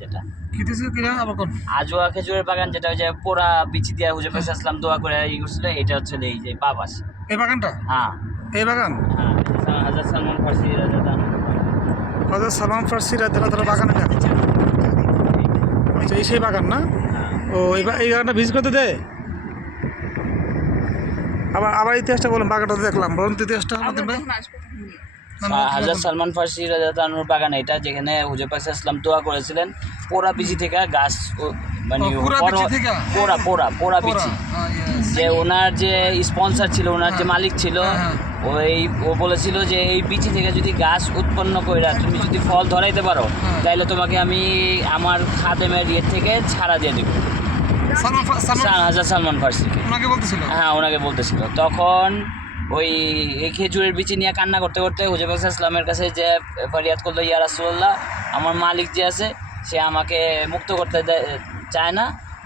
যেটা আজোয়া খেজুরের বাগান, যেটা ওই যে পোড়া বিচি দিয়ে হুজুর পাশে আসলাম দোয়া করে ই করছিল, এটা হচ্ছে এই যে বাবাস এই বাগানটা। হ্যাঁ এই বাগান হযরত সালমান ফার্সি রাদিয়াল্লাহু আনহু। হযরত সালমান ফার্সি রাদিয়াল্লাহু তাআলা বাগান এটা। আচ্ছা, এই সেই বাগান না? ও এই বাগানটা ভিজিট করতে দেয়। আবার ইতিহাসটা বলুন, বাগানটা দেখলাম, বলুন তো ইতিহাসটা আমাদের ভাই। হযরত সালমান ফার্সি রাদিয়াল্লাহু আনহুর বাগান এটা, যেখানে হুজুর পাশে আসলাম দোয়া করেছিলেন পোড়া বিচি থেকে গাছ, মানে পোড়া বিচি। যে ওনার যে স্পন্সর ছিল, ওনার যে মালিক ছিল, ও বলেছিল যে এই বিচি থেকে যদি গাছ উৎপন্ন কইরা তুমি যদি ফল ধরাইতে পারো, তাহলে তোমাকে আমি আমার খাদেমের ইয়ে থেকে ছাড়া দিয়ে দিব। হযরত সালমান ফার্সিকে হ্যাঁ ওনাকে বলতেছিল। তখন ওই এই খেজুরের বিচি নিয়ে কান্না করতে করতে হুজুর পাক ইসলামের কাছে যে ফরিয়াদ করলো, ইয়া রাসূলুল্লাহ, আমার মালিক যে আছে সে আমাকে মুক্ত করতে চায় না,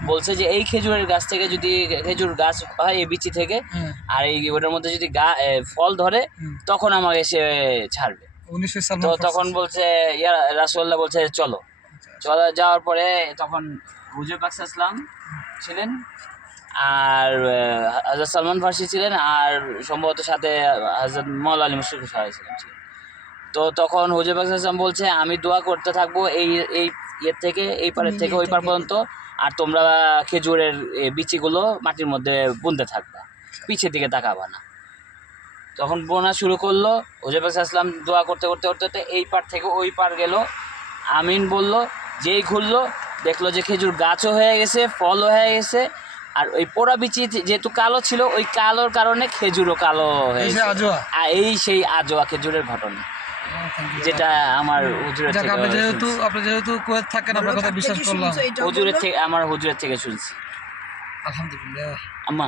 বলছে যে এই খেজুরের গাছ থেকে যদি খেজুর গাছ হয় এই বিচি থেকে, আর এই ওটার মধ্যে যদি ফল ধরে তখন আমাকে সে ছাড়বে। তো তখন বলছে ইয়া রাসূলুল্লাহ বলছে চলো যাওয়ার পরে তখন হুজুর পাক ইসলাম ছিলেন, আর হযরত সালমান ফার্সি ছিলেন, আর সম্ভবত সাথে হযরত মাওলানা আলী মুশফিকুর সাহেব ছিলেন। তো তখন হুজুর পাক সাল্লাল্লাহু আলাইহি ওয়াসাল্লাম বলছে আমি দোয়া করতে থাকবো এই ইয়ের থেকে এই পারের থেকে ওই পার পর্যন্ত, আর তোমরা খেজুরের বিচিগুলো মাটির মধ্যে বুনতে থাকবা, পিছের দিকে তাকাবা না। তখন বোনা শুরু করলো, হুজুর পাক সাল্লাল্লাহু আলাইহি ওয়াসাল্লাম দোয়া করতে করতে করতে এই পার থেকে ওই পার গেল, আমিন বলল, যেই ঘুরলো দেখলো যে খেজুর গাছও হয়ে গেছে, ফলও হয়ে গেছে, আর ওই পোড়া বিচি যেহেতু কালো ছিল, ওই কালোর কারণে খেজুরও কালো হয়েছে। আর এই সেই আজোয়া খেজুরের ঘটনা, যেটা আমার হুজুরের থেকে, আপনি যেহেতু কুয়েত থাকেন, আপনার কথা বিশ্বাস করলাম। আমার হুজুরের থেকে শুনছি। আলহামদুলিল্লাহ। আম্মা